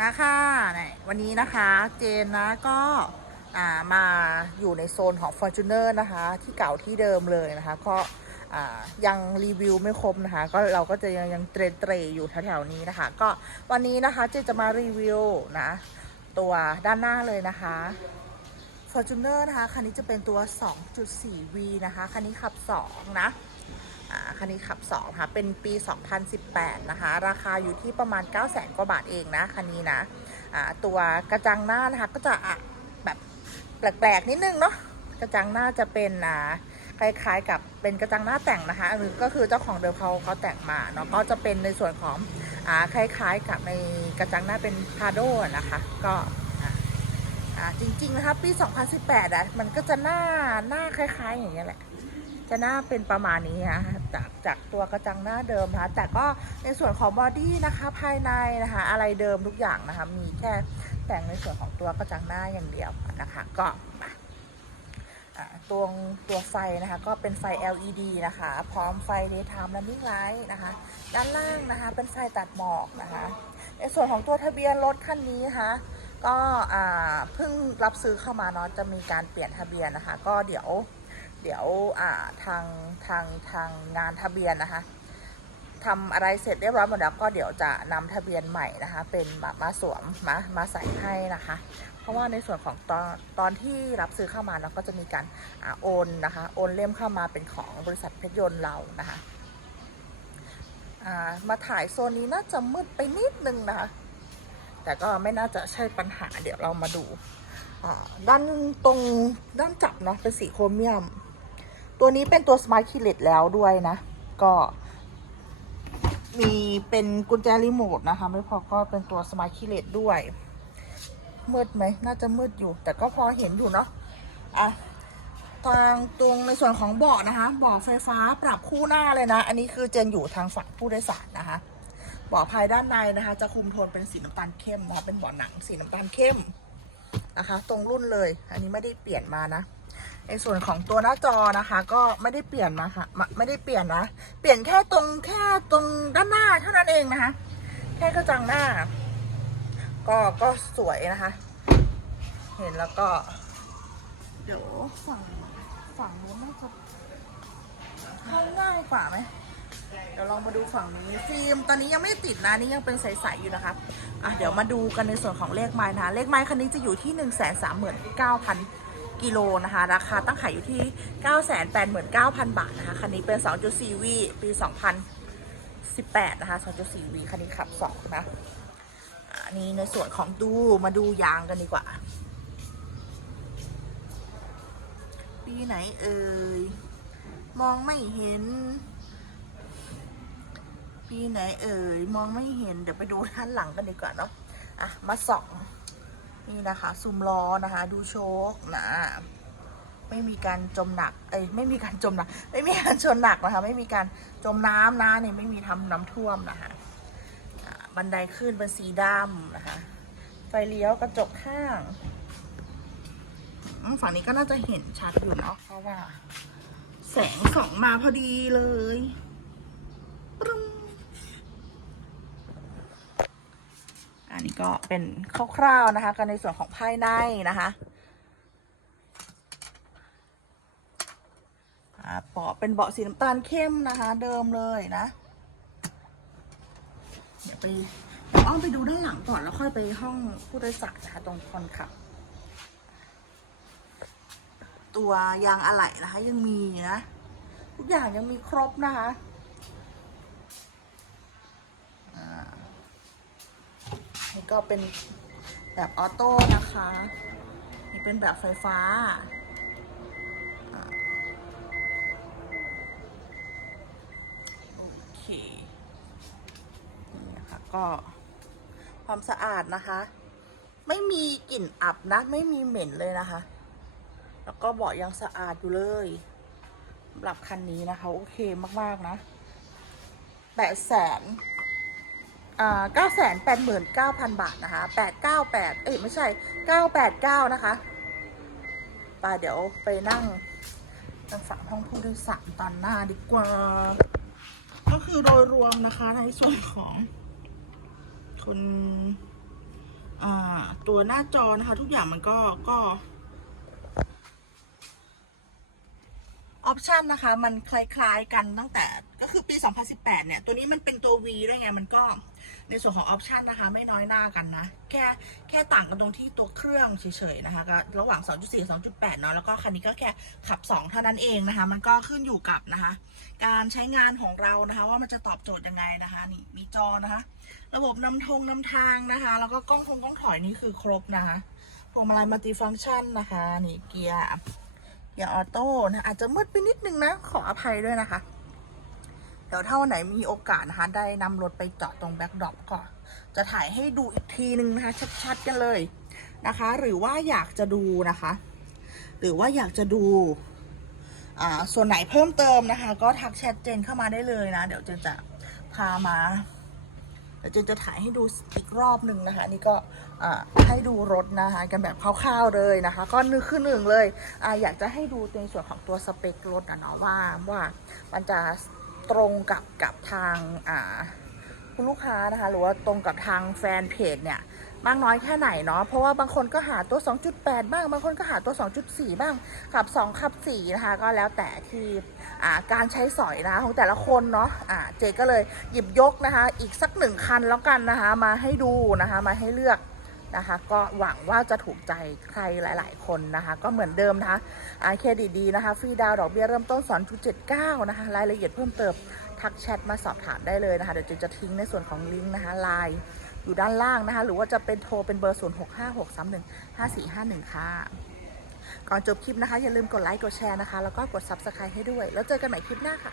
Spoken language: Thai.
มาค่ะวันนี้นะคะเจนนะก็มาอยู่ในโซนของ Fortuner นะคะ ที่เก่าที่เดิมเลยนะคะ ก็ยังรีวิวไม่ครบนะคะ ก็เราก็จะยังยังเตรเตรอยู่แถวๆนี้นะคะ ก็วันนี้นะคะเจนจะมารีวิวนะ ตัวด้านหน้าเลยนะคะ Fortuner นะคะ คันนี้จะเป็นตัว 2.4V นะคะ คันนี้ขับ 2 นะ อ่าคันนี้ขับ2ค่ะ เป็นปี 2018 นะคะ ราคาอยู่ที่ประมาณ 9 0 0 0 0กว่าบาทเองนะคันนี้นะอ่าตัวกระจังหน้านะคะก็จะะแบบแปลกๆนิดนึงเนาะกระจังหน้าจะเป็นอ่าคล้ายๆ กับเป็นกระจังหน้าแต่งนะคะหรือก็คือเจ้าของเดิมเขาเขาแต่งมาเนาะก็จะเป็นในส่วนของอ่าคล้ายๆ กับในกระจังหน้าเป็นพาโดนะคะ ก็จริงๆนะคะปี 2018อะมันก็จะหน้าหน้าคล้าย ๆ อย่างเงี้ยแหละ จะหน้าเป็นประมาณนี้นะคะจากจากตัวกระจังหน้าเดิมนะคะแต่ก็ในส่วนของบอดี้นะคะภายในนะคะอะไรเดิมทุกอย่างนะคะมีแค่แต่งในส่วนของตัวกระจังหน้าอย่างเดียวนะคะก็ตัวตัวไฟนะคะก็เป็นไฟ LED นะคะ พร้อมไฟ daytime running light นะคะ ด้านล่างนะคะเป็นไฟตัดหมอกนะคะ ในส่วนของตัวทะเบียนรถคันนี้นะคะก็เพิ่งรับซื้อเข้ามาเนาะจะมีการเปลี่ยนทะเบียนนะคะ ก็เดี๋ยว เดี๋ยวอ่าทางทางทางงานทะเบียนนะคะทำอะไรเสร็จเรียบร้อยหมดแล้วก็เดี๋ยวจะนำทะเบียนใหม่นะคะ เป็นมามาสวมมามาใส่ให้นะคะ เพราะว่าในส่วนของตอนตอนที่รับซื้อเข้ามาเนาก็จะมีการอโอนนะคะโอนเล่มเข้ามาเป็นของบริษัทเพชรยนต์เรานะคะามาถ่ายโซนนี้น่าจะมืดไปนิดนึงนะคะ แต่ก็ไม่น่าจะใช่ปัญหาเดี๋ยวเรามาดูด้านตรงด้านจับเนาะเป็นสีโครเมียม ตัวนี้เป็นตัว Smart k e y l e s แล้วด้วยนะ ก็มีเป็นกุญแจรีโมทนะคะ ไม่พอก็เป็นตัว Smart k e y l e s ด้วย มืดไหม น่าจะมืดอยู่ แต่ก็พอเห็นอยู่เนาะอะทางตรงในส่วนของเบาะนะคะเบาะไฟฟ้าปรับคู่หน้าเลยนะ อันนี้คือเจนอยู่ทางฝั่งผู้โดยสารนะคะเบาะภายด้านในนะคะ จะคุมโทนเป็นสีน้ำตาลเข้มนะคะ เป็นเบาะหนังสีน้ำตาลเข้มนะคะ ตรงรุ่นเลย อันนี้ไม่ได้เปลี่ยนมานะ ในส่วนของตัวหน้าจอนะคะ ก็ไม่ได้เปลี่ยนมาค่ะไม่ไม่ได้เปลี่ยนนะ เปลี่ยนแค่ตรงแค่ตรงด้านหน้าเท่านั้นเองนะคะ แค่กระจังหน้า ก็ก็สวยนะคะ เห็นแล้วก็ เดี๋ยวฝั่งฝั่งนู้นน่าจะเข้าง่ายกว่าไหมเดี๋ยวลองมาดูฝั่งนี้ฟิล์มตอนนี้ยังไม่ติดนะนี่ยังเป็นใสๆอยู่นะคะอะเดี๋ยวมาดูกันในส่วนของเลขไม้นะคะเลขไม้คันนี้จะอยู่ที่1 3 9 0 0 0กิ กิโลนะคะ ราคาตั้งขายอยู่ที่ 989,000 บาทนะคะ คันนี้เป็น 2.4V ปี 2018 นะคะ 2.4V คันนี้ขับ 2นะอะอันนี้ในส่วนของดูมาดูยางกันดีกว่า ปีไหนเอ่ย มองไม่เห็น ปีไหนเอ่ย มองไม่เห็น เดี๋ยวไปดูด้านหลังกันดีกว่าเนาะ อะ มาส่อง นี่นะคะ ซุมล้อนะคะ ดูโชคนะไม่มีการจมหนัก เอ้ยไม่มีการจมหนัก ไม่มีการชนหนักนะคะ ไม่มีการจมน้ำนะเนี่ยไม่มีทำน้ำท่วมนะคะบันไดขึ้นเป็นสีดำนะคะ ไฟเลี้ยวกระจกข้าง ฝั่งนี้ก็น่าจะเห็นชัดอยู่เนาะเพราะว่า แสงส่องมาพอดีเลยปรึ้ง อั นนี้ก็เป็นคร่าวๆนะคะ กันในส่วนของภายในนะคะเบาะเป็นเบาะสีน้ำตาลเข้มนะคะ เดิมเลยนะ เดี๋ยวไปเดี๋ยวอ้อมไปดูด้านหลังก่อนแล้วค่อยไปห้องผู้โดยสารนะคะตรงคนขับ ตัวยางอะไหล่นะคะ ยังมีนะ ทุกอย่างยังมีครบนะคะ นี่ก็เป็นแบบออโต้นะคะ นี่เป็นแบบไฟฟ้า โอเค นี่นะคะก็ความสะอาดนะคะ ไม่มีกลิ่นอับนะ ไม่มีเหม็นเลยนะคะ แล้วก็เบาะยังสะอาดอยู่เลยสำหรับคันนี้นะคะ โอเคมาก ๆ นะแปดแสน เก้าแสนแปดหมื่นเก้าพันบาทนะคะแปดเก้าแปดเอ้ยไม่ใช่เก้าแปดเก้านะคะไปเดี๋ยวไปนั่งทางฝั่งห้องผู้โดยสารตอนหน้าดีกว่า ก็คือโดยรวมนะคะในส่วนของคุณอ่าตัวหน้าจอนะคะ ทุกอย่างมันก็ก็ ออปชันนะคะ มันคล้าย ๆ กันตั้งแต่ก็คือปี 2018 เนี่ย ตัวนี้มันเป็นตัว V ด้วยไง มันก็ในส่วนของออปชันนะคะ ไม่น้อยหน้ากันนะ แค่แค่ต่างกันตรงที่ตัวเครื่องเฉยๆนะคะก็ระหว่าง 2.4 2.8 เนาะแล้วก็คันนี้ก็แค่ขับ 2 เท่านั้นเองนะคะ มันก็ขึ้นอยู่กับนะคะ การใช้งานของเรานะคะ ว่ามันจะตอบโจทย์ยังไงนะคะนี่มีจอนะคะ ระบบนำทงนำทางนะคะ แล้วก็กล้องทงกล้องถอยนี่คือครบนะคะพวงมาลัยมัลติฟังก์ชันนะคะนี่เกียร์ เกียร์ออโต้นะอาจจะมืดไปนิดนึงนะ ขออภัยด้วยนะคะ เดี๋ยวถ้าวันไหนมีโอกาสนะคะ ได้นำรถไปจอดตรงแบ็คดรอปก็จะถ่ายให้ดูอีกทีนึงนะคะ ชัดๆกันเลยนะคะ หรือว่าอยากจะดูนะคะ หรือว่าอยากจะดูส่วนไหนเพิ่มเติมนะคะ ก็ทักแชทเจนเข้ามาได้เลยนะ เดี๋ยวเจนจะพามา เดี๋ยวเจนจะถ่ายให้ดูอีกรอบหนึ่งนะคะนี่ก็ให้ดูรถนะคะกันแบบคร่าวๆเลยนะคะ ก็นึกขึ้นหนึ่งเลยออยากจะให้ดูในส่วนของตัวสเปครถนะเนาะว่าว่ามันจะตรงกับกับทางคุณลูกค้านะคะ หรือว่าตรงกับทางแฟนเพจเนี่ย มากน้อยแค่ไหนเนาะเพราะว่าบางคนก็หาตัว 2.8 บ้าง บางคนก็หาตัว 2.4 บ้างขับ 2 ขับ 4 นะคะ ก็แล้วแต่ที่การใช้สอยนะคะของแต่ละคนเนาะอ่าเจก็เลยหยิบยกนะคะ อีกสักหนึ่งคันแล้วกันนะคะ มาให้ดูนะคะ มาให้เลือกนะคะก็หวังว่าจะถูกใจใครหลาย ๆ คนนะคะ ก็เหมือนเดิมนะคะเครดิตดีนะคะฟรีดาวดอกเบี้ยเริ่มต้น 2.79 นะคะ รายละเอียดเพิ่มเติม ทักแชทมาสอบถามได้เลยนะคะ เดี๋ยวจะทิ้งในส่วนของลิงก์นะคะไลน์ อยู่ด้านล่างนะคะ หรือว่าจะเป็นโทรเป็นเบอร์ 0 6 5 6 3 1 5 4 5 1 ค่ะ ก่อนจบคลิปนะคะ อย่าลืมกดไลค์กดแชร์นะคะ แล้วก็กด Subscribe ให้ด้วย แล้วเจอกันใหม่คลิปหน้าค่ะ